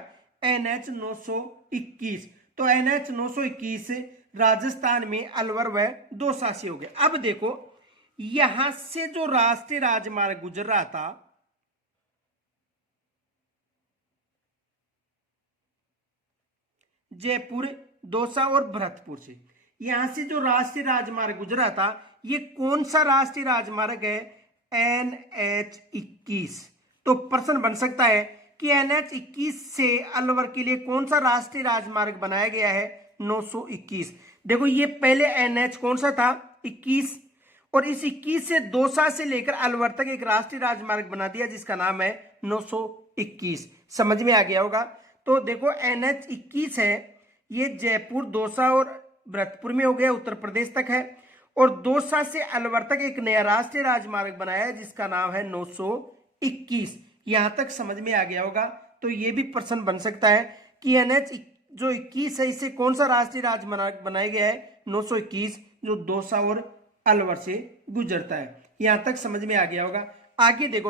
NH921। तो NH921 राजस्थान में अलवर व दौसा से हो गया। अब देखो यहां से जो राष्ट्रीय राजमार्ग गुजर रहा था जयपुर, दौसा और भरतपुर से, यहां से जो राष्ट्रीय राजमार्ग गुजरा था ये कौन सा राष्ट्रीय राजमार्ग है? NH21। तो प्रश्न बन सकता है कि NH21 से अलवर के लिए कौन सा राष्ट्रीय राजमार्ग बनाया गया है? 921। देखो ये पहले NH कौन सा था? 21, और इस 21 से दौसा से लेकर अलवर तक एक राष्ट्रीय राजमार्ग बना दिया जिसका नाम है 921। समझ में आ गया होगा। तो देखो NH21 है, ये जयपुर, दौसा और भरतपुर में हो गया, उत्तर प्रदेश तक है। और दौसा से अलवर तक एक नया राष्ट्रीय राजमार्ग बनाया है जिसका नाम है 921। यहां तक समझ में आ गया होगा। तो ये भी प्रश्न बन सकता है कि NH जो 21 है इससे कौन सा राष्ट्रीय राजमार्ग बनाया गया है, 921, जो दौसा और अलवर से गुजरता है। यहां तक समझ में आ गया होगा। आगे देखो,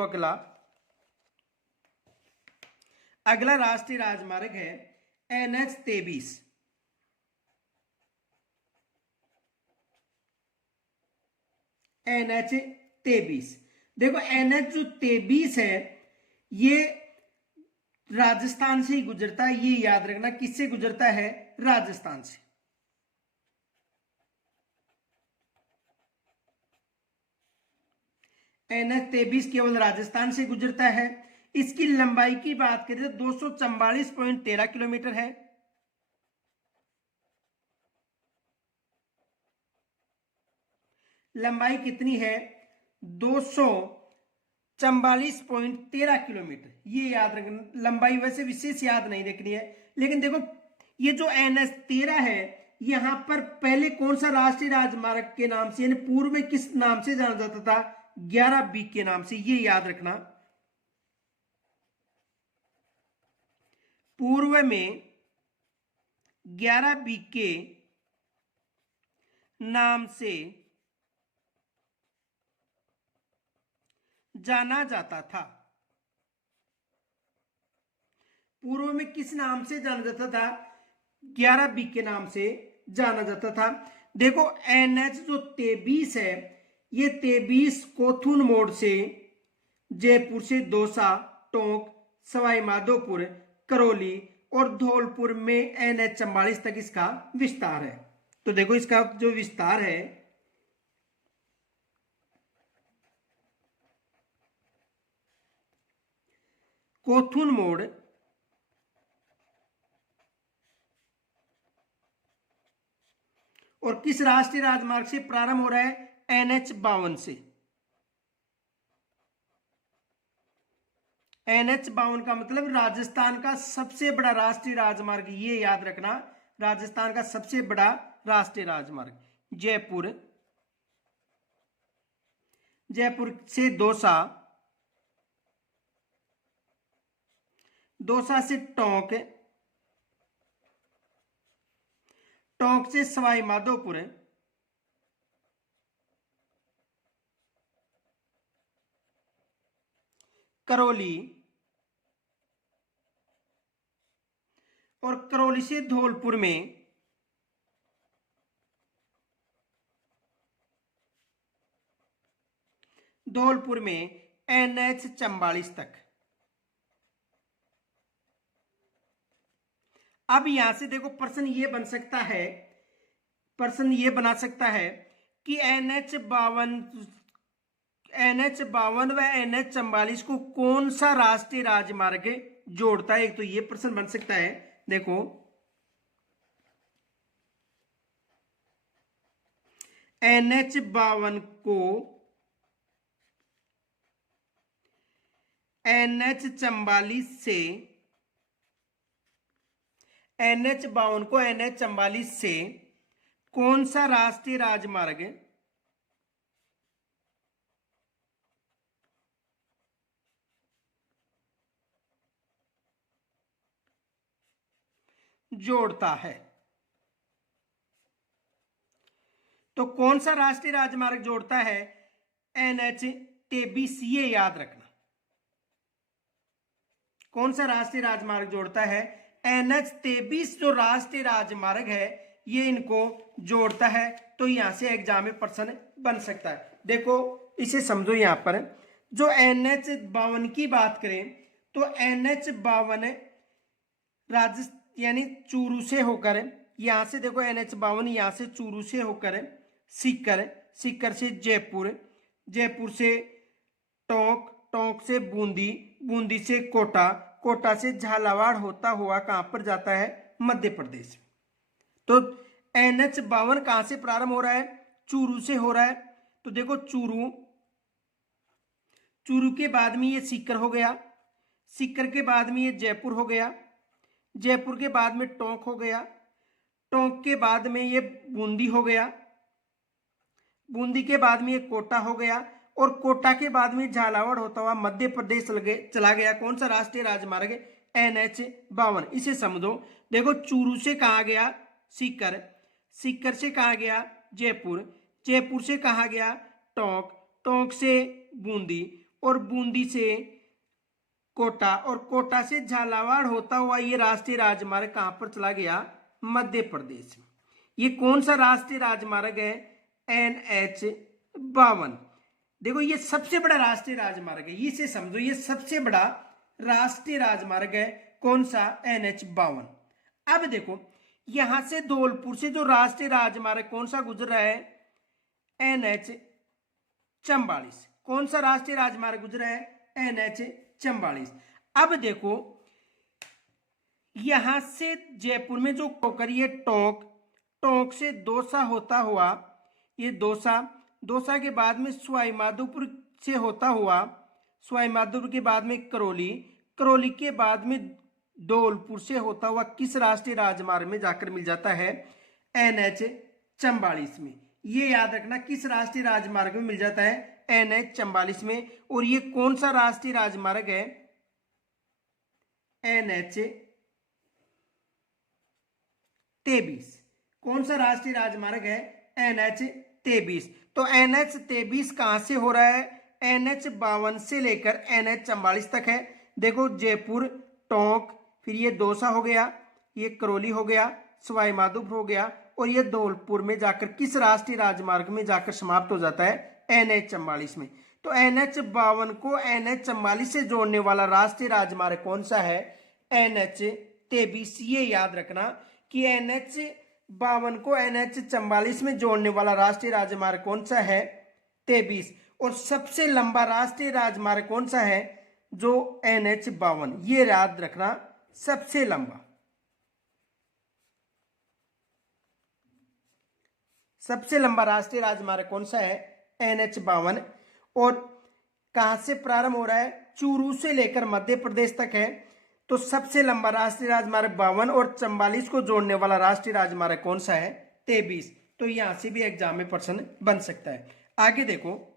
अगला राष्ट्रीय राजमार्ग है NH23। NH23 देखो, NH जो 23 है ये राजस्थान से ही गुजरता है। ये याद रखना, किससे गुजरता है, राजस्थान से। NH23 केवल राजस्थान से गुजरता है। इसकी लंबाई की बात करें तो 244.13 किलोमीटर है। लंबाई कितनी है, 244.13 किलोमीटर। ये याद रखना, लंबाई वैसे विशेष याद नहीं रखनी है। लेकिन देखो, ये जो NH13 है यहां पर पहले कौन सा राष्ट्रीय राजमार्ग के नाम से, यानी पूर्व में किस नाम से जाना जाता था, 11B के नाम से। ये याद रखना, पूर्व में 11B के नाम से जाना जाता था। पूर्व में किस नाम से जाना जाता था, 11B के नाम से जाना जाता था। देखो NH जो 23 है, ये 23 कोथून मोड़ से, जयपुर से दौसा, टोंक, सवाई माधोपुर, करौली और धौलपुर में NH44 तक इसका विस्तार है। तो देखो इसका जो विस्तार है, कोथून मोड़ और किस राष्ट्रीय राजमार्ग से प्रारंभ हो रहा है, NH52 से। NH52 का मतलब राजस्थान का सबसे बड़ा राष्ट्रीय राजमार्ग। ये याद रखना, राजस्थान का सबसे बड़ा राष्ट्रीय राजमार्ग। जयपुर से दौसा, दौसा से टोंक, टोंक से सवाई माधोपुर, करौली और करौली से धौलपुर में, धौलपुर में NH44 तक। अब यहां से देखो प्रश्न ये बन सकता है, प्रश्न ये बना सकता है कि NH52 व NH44 को कौन सा राष्ट्रीय राजमार्ग जोड़ता है। एक तो ये प्रश्न बन सकता है। देखो NH52 को NH44 से, NH52 को NH44 से कौन सा राष्ट्रीय राजमार्ग जोड़ता है। तो कौन सा राष्ट्रीय राजमार्ग जोड़ता है, NH23। ये याद रखना, कौन सा राष्ट्रीय राजमार्ग जोड़ता है, NH23 जो राष्ट्रीय राजमार्ग है ये इनको जोड़ता है। तो यहां से एग्जाम में प्रश्न बन सकता है। देखो इसे समझो, यहां पर जो NH52 की बात करें तो NH52 राजस्थान यानी चूरू से होकर, यहां से देखो NH52 यहां से चूरू से होकर सीकर, सीकर से जयपुर, जयपुर से टोंक, टोंक से बूंदी, बूंदी से कोटा, कोटा से झालावाड़ होता हुआ कहां पर जाता है, मध्य प्रदेश। तो NH52 कहां से प्रारंभ हो रहा है, चूरू से हो रहा है। तो देखो चूरू, चूरू के बाद में ये सीकर हो गया, सीकर के बाद में ये जयपुर हो गया, जयपुर के बाद में टोंक हो गया, टोंक के बाद में ये बूंदी हो गया, बूंदी के बाद में ये कोटा हो गया, और कोटा के बाद में झालावाड़ होता हुआ मध्य प्रदेश चला गया। कौन सा राष्ट्रीय राजमार्ग? NH-52। इसे समझो। देखो चूरू से कहा गया सीकर, सीकर से कहा गया जयपुर, जयपुर से कहा गया टोंक, टोंक से बूंदी, और बूंदी से कोटा, और कोटा से झालावाड़ होता हुआ ये राष्ट्रीय राजमार्ग कहां पर चला गया? मध्य प्रदेश में। ये कौन सा राष्ट्रीय राजमार्ग है? NH-52। देखो ये सबसे बड़ा राष्ट्रीय राजमार्ग है, इसे समझो, ये सबसे बड़ा राष्ट्रीय राजमार्ग है। कौन सा? NH-52। अब देखो यहां से धौलपुर से जो राष्ट्रीय राजमार्ग कौन सा गुजर रहा है? NH-44। कौन सा राष्ट्रीय राजमार्ग गुजर रहा है? NH-44। अब देखो यहां से जयपुर में जो करिए टोंक, टोंक से दौसा होता हुआ ये दौसा, दौसा के बाद में सवाई माधोपुर से होता हुआ, सवाई माधोपुर के बाद में करौली, करौली के बाद में धौलपुर से होता हुआ किस राष्ट्रीय राजमार्ग में जाकर मिल जाता है? NH-44 में। ये याद रखना, किस राष्ट्रीय राजमार्ग में मिल जाता है? NH-44 में। और ये कौन सा राष्ट्रीय राजमार्ग है? NH-23। कौन सा राष्ट्रीय राजमार्ग है? NH-23। तो NH-23 कहां से हो रहा है? NH-52 से लेकर NH-44 तक है। देखो जयपुर, टोंक, फिर ये दौसा हो गया, ये करौली हो गया, सवाई माधोपुर हो गया, और ये धौलपुर में जाकर किस राष्ट्रीय राजमार्ग में जाकर समाप्त हो जाता है? NH-44 में। तो NH-52 को NH-44 से जोड़ने वाला राष्ट्रीय राजमार्ग कौन सा है? NH-23। ये याद रखना कि NH-52 को NH-44 में जोड़ने वाला राष्ट्रीय राजमार्ग कौन सा है? 23। और सबसे लंबा राष्ट्रीय राजमार्ग कौन सा है? जो NH-52। ये याद रखना, सबसे लंबा, सबसे लंबा राष्ट्रीय राजमार्ग कौन सा है? NH-52। और कहां से प्रारंभ हो रहा है? चूरू से लेकर मध्य प्रदेश तक है। तो सबसे लंबा राष्ट्रीय राजमार्ग 52, और 44 को जोड़ने वाला राष्ट्रीय राजमार्ग कौन सा है? 23। तो यहां से भी एग्जाम में प्रश्न बन सकता है। आगे देखो,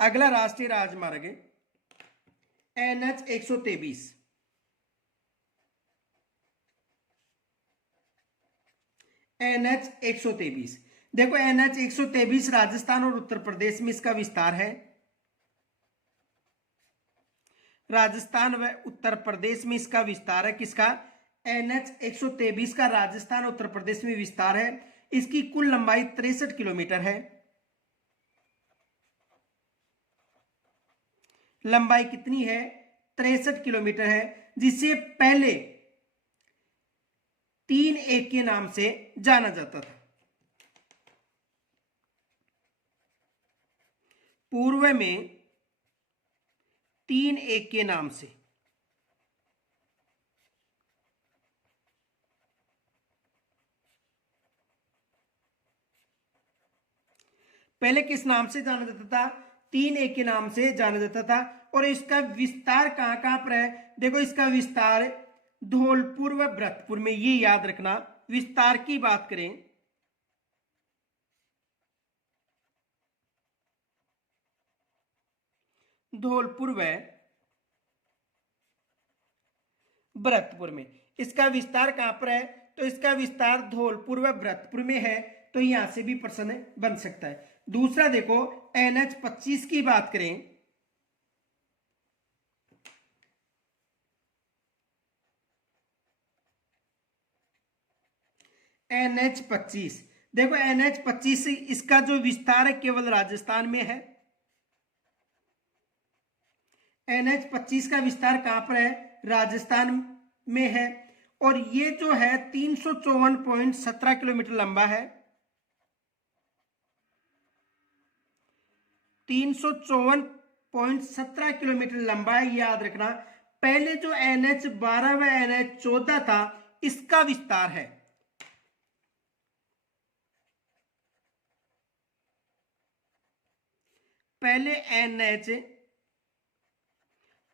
अगला राष्ट्रीय राजमार्ग NH-123। NH-123। देखो NH-123 राजस्थान और उत्तर प्रदेश में इसका विस्तार है। राजस्थान व उत्तर प्रदेश में इसका विस्तार है। किसका? NH-123 का राजस्थान और उत्तर प्रदेश में विस्तार है। इसकी कुल लंबाई 63 किलोमीटर है। लंबाई कितनी है? 63 किलोमीटर है, जिसे पहले 3A के नाम से जाना जाता था। पूर्व में 3A के नाम से। पहले किस नाम से जाना जाता था? 3A के नाम से जाना जाता था। और इसका विस्तार कहां कहां पर है? देखो इसका विस्तार धौलपुर व भरतपुर में। ये याद रखना, विस्तार की बात करें धौलपुर व भरतपुर में। इसका विस्तार कहां पर है? तो इसका विस्तार धौलपुर व भरतपुर में है। तो यहां से भी प्रश्न बन सकता है। दूसरा देखो, NH-25 की बात करें, NH-25। देखो NH-25 इसका जो विस्तार है केवल राजस्थान में है। NH-25 का विस्तार कहां पर है? राजस्थान में है। और ये जो है 354.17 किलोमीटर लंबा है। 354.17 किलोमीटर लंबा है, याद रखना। पहले जो NH-12 व NH-14 था, इसका विस्तार है। पहले NH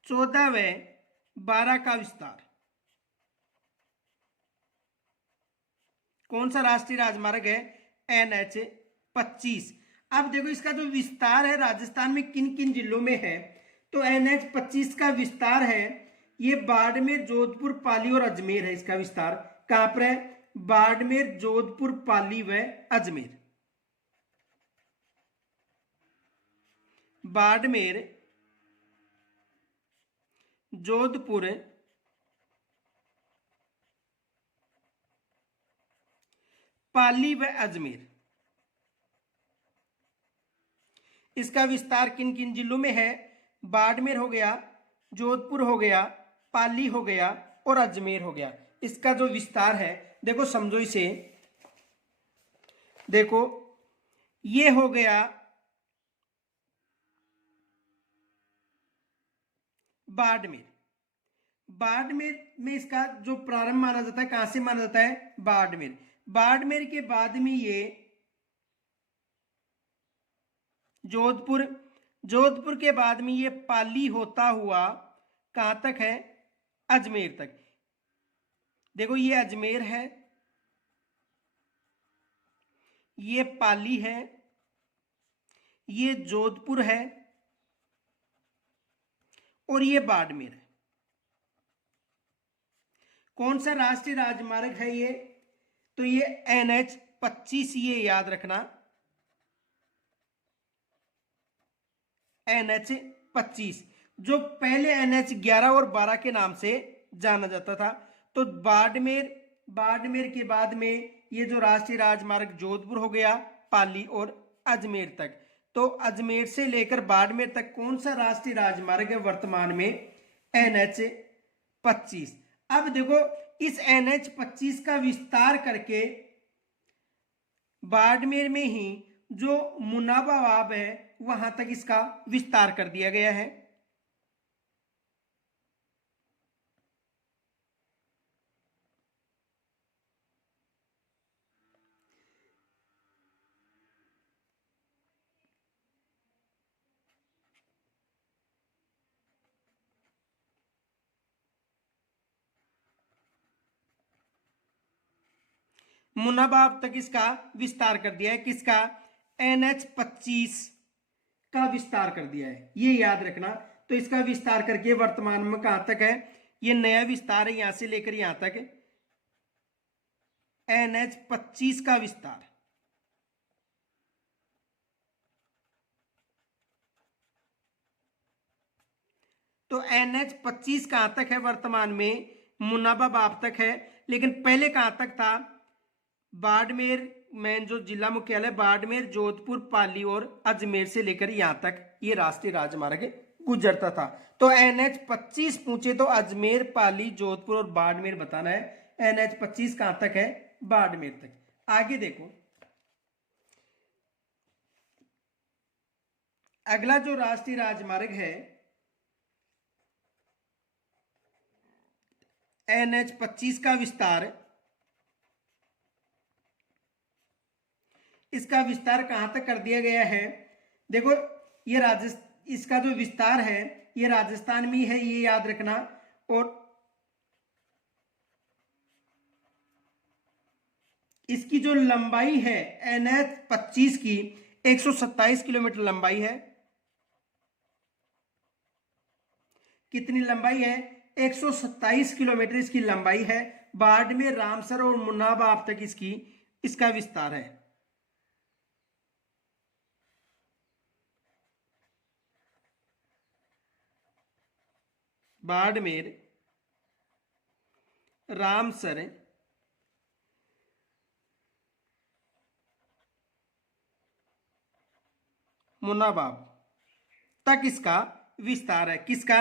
14 व 12 का विस्तार। कौन सा राष्ट्रीय राजमार्ग है? NH 25। अब देखो इसका जो विस्तार है राजस्थान में किन किन जिलों में है, तो NH 25 का विस्तार है ये बाड़मेर, जोधपुर, पाली और अजमेर है। इसका विस्तार कहां पर है? बाड़मेर, जोधपुर, पाली व अजमेर। बाड़मेर, जोधपुर, पाली व अजमेर। इसका विस्तार किन किन जिलों में है? बाड़मेर हो गया, जोधपुर हो गया, पाली हो गया और अजमेर हो गया। इसका जो विस्तार है देखो, समझो इसे, देखो ये हो गया बाड़मेर। बाड़मेर में इसका जो प्रारंभ माना जाता है, कहां से माना जाता है? बाड़मेर। बाड़मेर के बाद में ये जोधपुर, जोधपुर के बाद में ये पाली होता हुआ कहां तक है? अजमेर तक। देखो ये अजमेर है, ये पाली है, ये जोधपुर है और ये बाड़मेर है। कौन सा राष्ट्रीय राजमार्ग है ये? तो ये NH 25, ये याद रखना, NH 25, जो पहले NH 11 और 12 के नाम से जाना जाता था। तो बाड़मेर, बाड़मेर के बाद में ये जो राष्ट्रीय राजमार्ग जोधपुर हो गया, पाली और अजमेर तक। तो अजमेर से लेकर बाड़मेर तक कौन सा राष्ट्रीय राजमार्ग है वर्तमान में? NH 25। अब देखो इस NH 25 का विस्तार करके बाड़मेर में ही जो मुनाबावाब है वहां तक इसका विस्तार कर दिया गया है। मुनाबाब तक इसका विस्तार कर दिया है। किसका? NH 25 का विस्तार कर दिया है, ये याद रखना। तो इसका विस्तार करके वर्तमान में कहां तक है? ये नया विस्तार है, यहां से लेकर यहां तक NH 25 का विस्तार। तो NH 25 कहां तक है वर्तमान में? मुनाबाब तक है। लेकिन पहले कहां तक था? बाड़मेर में जो जिला मुख्यालय बाड़मेर, जोधपुर, पाली और अजमेर से लेकर यहां तक ये राष्ट्रीय राजमार्ग गुजरता था। तो NH 25 पूछे तो अजमेर, पाली, जोधपुर और बाड़मेर बताना है। NH 25 कहां तक है? बाड़मेर तक। आगे देखो, अगला जो राष्ट्रीय राजमार्ग है NH 25 का विस्तार, इसका विस्तार कहां तक कर दिया गया है? देखो ये इसका जो विस्तार है ये राजस्थान में है, ये याद रखना। और इसकी जो लंबाई है NH 25 की 127 किलोमीटर लंबाई है। कितनी लंबाई है? 127 किलोमीटर इसकी लंबाई है। बाड़मेर, रामसर और मुनाबाब तक इसका विस्तार है। बाड़मेर, रामसर, मुनाबाब तक इसका विस्तार है। किसका?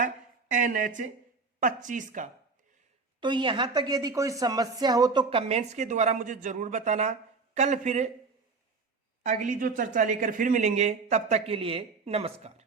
NH 25 का। तो यहां तक यदि कोई समस्या हो तो कमेंट्स के द्वारा मुझे जरूर बताना। कल फिर अगली जो चर्चा लेकर फिर मिलेंगे, तब तक के लिए नमस्कार।